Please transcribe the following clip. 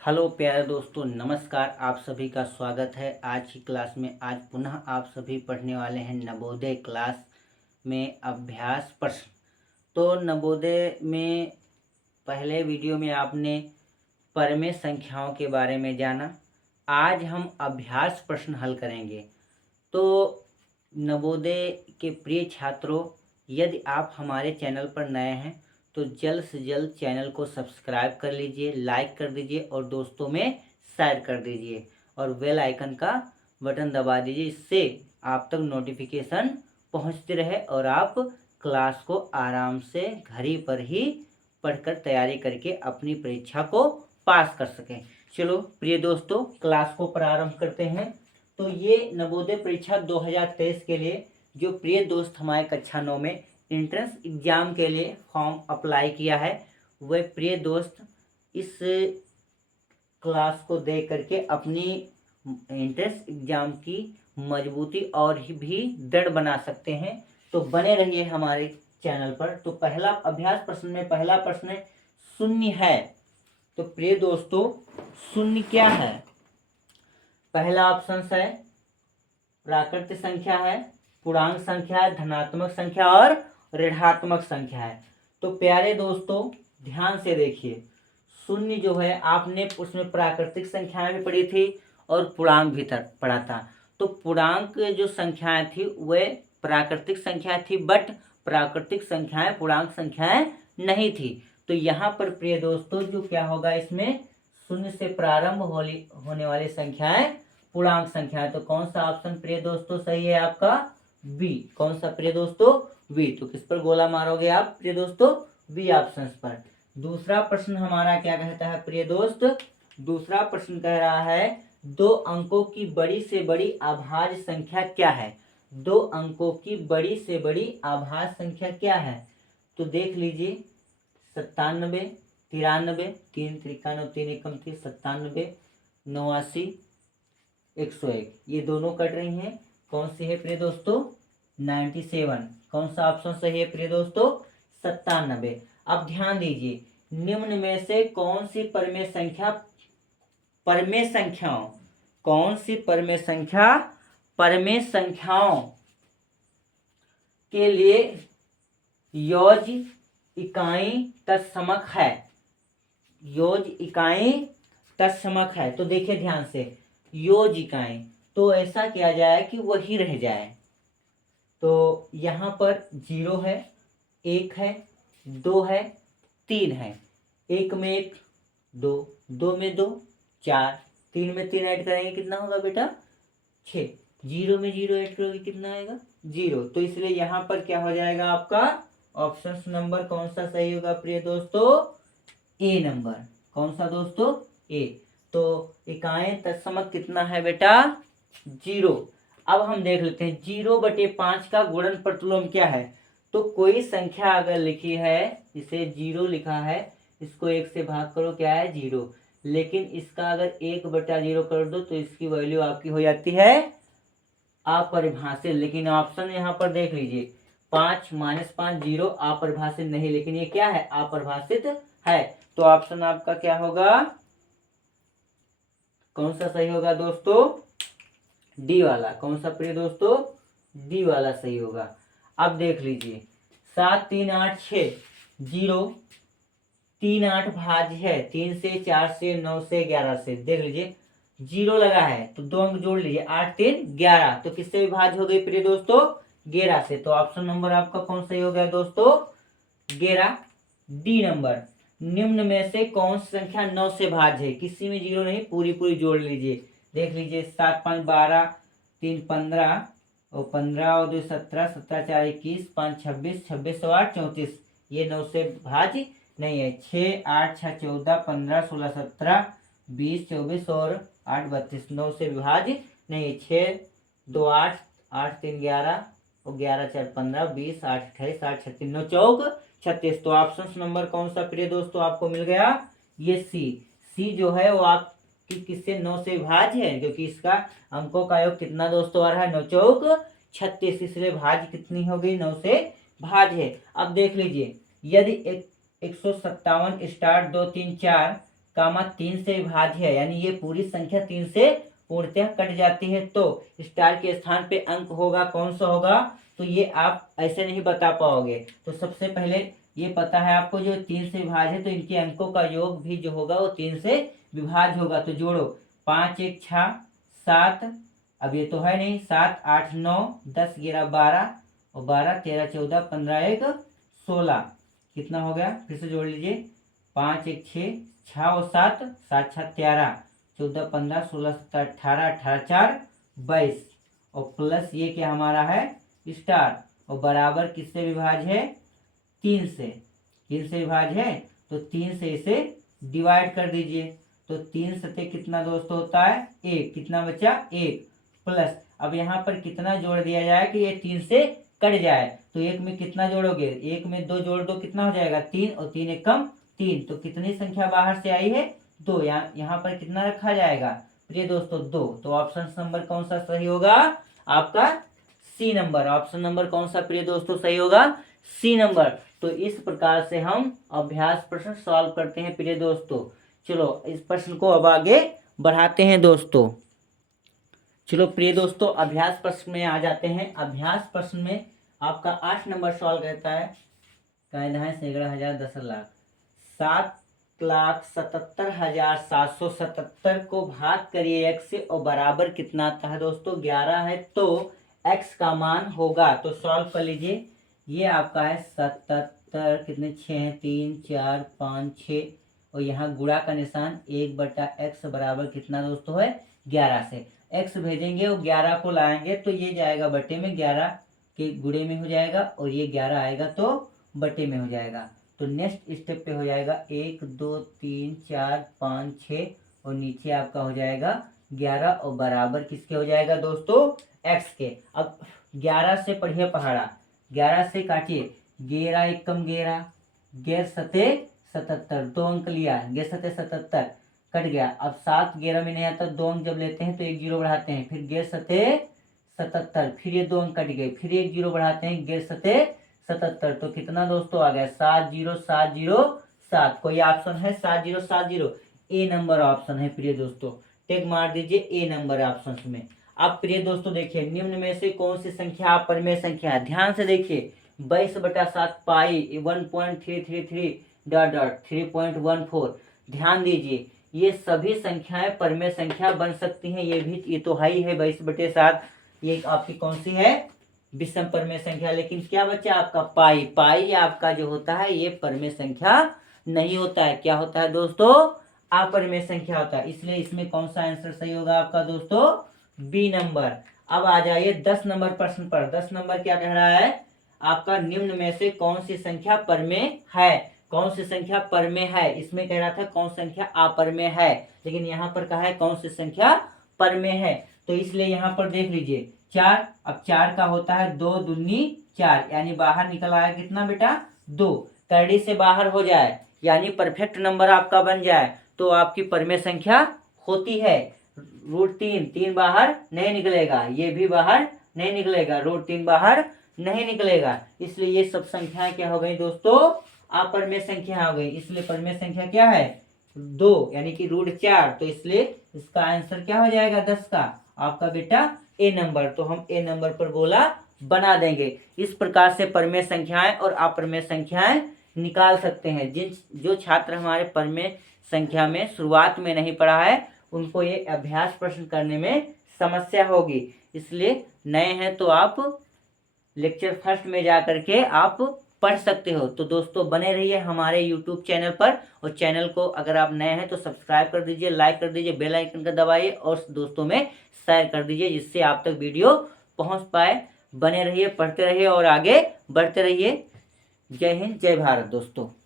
Hello प्यारे दोस्तों, नमस्कार। आप सभी का स्वागत है आज की क्लास में। आज पुनः आप सभी पढ़ने वाले हैं नवोदय क्लास में अभ्यास प्रश्न। तो नवोदय में पहले वीडियो में आपने परमेय संख्याओं के बारे में जाना। आज हम अभ्यास प्रश्न हल करेंगे। तो नवोदय के प्रिय छात्रों, यदि आप हमारे चैनल पर नए हैं तो जल्द से जल्द चैनल को सब्सक्राइब कर लीजिए, लाइक कर दीजिए और दोस्तों में शेयर कर दीजिए और बेल आइकन का बटन दबा दीजिए। इससे आप तक नोटिफिकेशन पहुंचते रहे और आप क्लास को आराम से घर ही पर ही पढ़कर तैयारी करके अपनी परीक्षा को पास कर सकें। चलो प्रिय दोस्तों, क्लास को प्रारंभ करते हैं। तो ये नवोदय परीक्षा 2023 के लिए जो प्रिय दोस्त हमारे कक्षा 9 में एंट्रेंस एग्जाम के लिए फॉर्म अप्लाई किया है, वह प्रिय दोस्त इस क्लास को देख करके अपनी एंट्रेंस एग्जाम की मजबूती और भी दृढ़ बना सकते हैं। तो बने रहिए हमारे चैनल पर। तो पहला अभ्यास प्रश्न में पहला प्रश्न है, शून्य है। तो प्रिय दोस्तों, शून्य क्या है? पहला ऑप्शन है प्राकृतिक संख्या है, पूर्णांक संख्या है, धनात्मक संख्या और ऋणात्मक संख्या है। तो प्यारे दोस्तों ध्यान से देखिए, शून्य जो है आपने उसमें प्राकृतिक संख्याएं भी पढ़ी थी और पूर्णांक भी पढ़ा था। तो पूर्णांक जो संख्याएं थी वह प्राकृतिक संख्या थी, बट प्राकृतिक संख्याएं पूर्णांक संख्याएं नहीं थी। तो यहाँ पर प्रिय दोस्तों जो क्या होगा, इसमें शून्य से प्रारंभ होने वाली संख्याएं पूर्णांक संख्या है। तो कौन सा ऑप्शन प्रिय दोस्तों सही है आपका? बी। कौन सा प्रिय दोस्तों? बी। तो किस पर गोला मारोगे आप प्रिय दोस्तों? बी ऑप्शन पर। दूसरा प्रश्न हमारा क्या कहता है प्रिय दोस्त? दूसरा प्रश्न कह रहा है, दो अंकों की बड़ी से बड़ी अभाज्य संख्या क्या है? दो अंकों की बड़ी से बड़ी अभाज्य संख्या क्या है? तो देख लीजिए, 97, 93, 3 त्रिका 9 3 एकम 30, 97, 89, 101, ये दोनों कट रही हैं। कौन सी है प्रिय दोस्तों? 97। कौन सा ऑप्शन सही है प्रिय दोस्तों? 97। अब ध्यान दीजिए, निम्न में से कौन सी परमेय संख्या परमेय संख्याओं के लिए योज्य इकाई तत्समक है? योज्य इकाई तत्समक है। तो देखिए ध्यान से, योज्य इकाई, तो ऐसा किया जाए कि वही रह जाए। तो यहाँ पर 0 है, 1 है, 2 है, 3 है। 1 में 1, 2, 2 में 2, 4, 3 में 3 ऐड करेंगे कितना होगा बेटा? 6। 0 में 0 ऐड करोगे कितना आएगा? 0। तो इसलिए यहाँ पर क्या हो जाएगा आपका? ऑप्शन नंबर कौन सा सही होगा प्रिय दोस्तों? ए नंबर। कौन सा दोस्तों? ए। तो इकाई तत्समक कितना है बेटा? 0। अब हम देख लेते हैं 0/5 का गुणन प्रतिलोम क्या है। तो कोई संख्या अगर लिखी है, इसे 0 लिखा है, इसको 1 से भाग करो, क्या है? 0। लेकिन इसका अगर 1/0 कर दो तो इसकी वैल्यू आपकी हो जाती है अपरिभाषित। लेकिन ऑप्शन यहाँ पर देख लीजिए, 5 - 5 0 अपरिभाषित नहीं, लेकिन ये क्या है? अपरिभाषित है। तो ऑप्शन आपका क्या होगा? कौन सा सही होगा दोस्तों? डी वाला। कौन सा प्रिय दोस्तों? डी वाला सही होगा। अब देख लीजिए, 7 3 8 6 0 3 8 भाज्य है, 3 से 4 से 9 से 11 से। देख लीजिए 0 लगा है तो 2 अंक जोड़ लीजिए, 8 3 11। तो किससे विभाज्य हो गई प्रिय दोस्तों? 11 से। तो ऑप्शन नंबर आपका कौन सही हो गया दोस्तों? 11, डी नंबर। निम्न में से कौन सी संख्या 9 से भाज्य है? किसी में 0 नहीं, पूरी पूरी जोड़ लीजिए। देख लीजिए, 7 5 12, 3 15 और 15 और 2 17, 17 4 21, 5 26, 26 और 8 34। ये 9 से भाज्य नहीं है। 6 8 6 14, 15 16 17, 20 24 और 8 32, 9 से विभाज्य नहीं है। 6 2 8, 8 3 11 और 11 4 15, 20 8 28, 8 36, 9 चौक 36। तो ऑप्शन नंबर कौन सा प्रिय दोस्तों आपको मिल गया? ये सी। सी जो है वो आपकी किससे? 9 से विभाज्य है, क्योंकि इसका अंकों का योग कितना दोस्तों आ रहा है? 9 चौक 36। इसलिए भाज्य कितनी हो गई? 9 से भाज्य है। अब देख लीजिए, यदि 157 स्टार्ट 2 3 4 कामा 3 से विभाज्य है, यानी ये पूरी संख्या 3 से पूर्णतः कट जाती है, तो स्टार के स्थान पे अंक होगा कौन सा होगा, तो ये आप ऐसे नहीं बता पाओगे। तो सबसे पहले ये पता है आपको जो 3 से विभाज्य है, तो इनके अंकों का योग भी जो होगा वो 3 से विभाज्य होगा। तो जोड़ो 5 1 6 7, अब ये तो है नहीं, 7 8 9 10 11 12 और 12 13 14 15 1 16, कितना हो गया, फिर से जोड़ लीजिए, 5 1 6 6 और 7 7 6 13 14 15 16 17 18 18 4 22 और प्लस ये क्या हमारा है स्टार, और बराबर किससे विभाज्य है, 3 से। 3 से विभाज्य है तो 3 से इसे डिवाइड कर दीजिए, तो 3 सते कितना दोस्तों होता है 1, कितना बचा 1, प्लस अब यहाँ पर कितना जोड़ दिया जाए कि ये 3 से कट जाए, तो 1 में कितना जोड़ोगे, 1 में 2 जोड़ दो, कितना हो जाएगा 3, और 3 1 कम 3, तो कितनी संख्या बाहर से आई है 2, यहाँ पर कितना रखा जाएगा प्रिय दोस्तों 2, तो ऑप्शन नंबर कौन सा सही होगा आपका सी नंबर। ऑप्शन नंबर कौन सा प्रिय दोस्तों सही होगा, सी नंबर। तो इस प्रकार से हम अभ्यास प्रश्न सॉल्व करते हैं प्रिय दोस्तों। चलो इस प्रश्न को अब आगे बढ़ाते हैं दोस्तों। चलो प्रिय दोस्तों अभ्यास प्रश्न में आ जाते हैं। अभ्यास प्रश्न में आपका 8 नंबर सवाल कहता है, कायदा है सैकड़ा हजार 10 लाख, 7,77,777 को भाग करिए x से और बराबर कितना आता है दोस्तों 11 है, तो x का मान होगा, तो सॉल्व कर लीजिए। ये आपका है 77, कितने 6 3 4 5 6 और यहाँ गुणा का निशान 1/x बराबर कितना दोस्तों है 11 से x भेजेंगे और 11 को लाएंगे तो ये जाएगा बटे में, 11 के गुणे में हो जाएगा और ये 11 आएगा तो बटे में हो जाएगा। तो नेक्स्ट स्टेप पे हो जाएगा 1 2 3 4 5 6 और नीचे आपका हो जाएगा 11 और बराबर किसके हो जाएगा दोस्तों x के। अब 11 से पढ़िए पहाड़ा, 11 से काटिए, 11 1 कम 11, 11 सते 77, 2 अंक लिया, 11 सते 77 कट गया। अब 7 11 में नहीं आता, 2 अंक जब लेते हैं तो 1 0 बढ़ाते हैं, फिर 11 सते 77, फिर ये 2 अंक कट गए, फिर 1 0 बढ़ाते हैं, 11 सते 77, तो कितना दोस्तों आ गया 7 0 7 0 7। कोई ऑप्शन है 7 0 7 0, ए नंबर ऑप्शन है प्रिय दोस्तों, टिक मार दीजिए ए नंबर ऑप्शन में। अब प्रिय दोस्तों देखिए निम्न में से कौन सी संख्या परिमेय संख्या है, ध्यान से देखिए 22/7 पाई 1.333 डॉट डॉट 3.14, ध्यान दीजिए ये सभी संख्याएं परिमेय संख्या बन सकती हैं। ये तो हाई है 22/7, ये आपकी कौन सी है विषम परिमेय संख्या, लेकिन क्या बच्चा आपका पाई, पाई आपका जो होता है ये परिमेय संख्या नहीं होता है, क्या होता है दोस्तों अपरिमेय संख्या होता है, इसलिए इसमें कौन सा आंसर सही होगा आपका दोस्तों बी नंबर। अब आ जाइए 10 नंबर प्रश्न पर। 10 नंबर क्या कह रहा है आपका, निम्न में से कौन सी संख्या परिमेय है, कौन सी संख्या परिमेय है, इसमें कह रहा था कौन संख्या अपरिमेय है, लेकिन यहाँ पर कहा है कौन सी संख्या परिमेय है, तो इसलिए यहाँ पर देख लीजिए 4, अब 4 का होता है 2 दूनी 4, यानी बाहर निकल आया कितना बेटा 2, करड़ी से बाहर हो जाए यानी परफेक्ट नंबर आपका बन जाए तो आपकी परिमेय संख्या होती है। √3, 3 बाहर नहीं निकलेगा, ये भी बाहर नहीं निकलेगा, √3 बाहर नहीं निकलेगा, इसलिए ये सब संख्याएं क्या हो गई दोस्तों अपरिमेय संख्या हो गई, इसलिए परिमेय संख्या क्या है 2 यानी कि √4, तो इसलिए इसका आंसर क्या हो जाएगा 10 का आपका बेटा ए नंबर। तो हम ए नंबर पर गोला बना देंगे। इस प्रकार से परिमेय संख्याएं और अपरिमेय संख्याएं निकाल सकते हैं। जो छात्र हमारे परिमेय संख्या में शुरुआत में नहीं पढ़ा है उनको ये अभ्यास प्रश्न करने में समस्या होगी, इसलिए नए हैं तो आप लेक्चर फर्स्ट में जा करके आप पढ़ सकते हो। तो दोस्तों बने रहिए हमारे YouTube चैनल पर, और चैनल को अगर आप नए हैं तो सब्सक्राइब कर दीजिए, लाइक कर दीजिए, बेल आइकन का दबाइए और दोस्तों में शेयर कर दीजिए जिससे आप तक वीडियो पहुंच पाए। बने रहिए, पढ़ते रहिए और आगे बढ़ते रहिए। जय हिंद, जय भारत दोस्तों।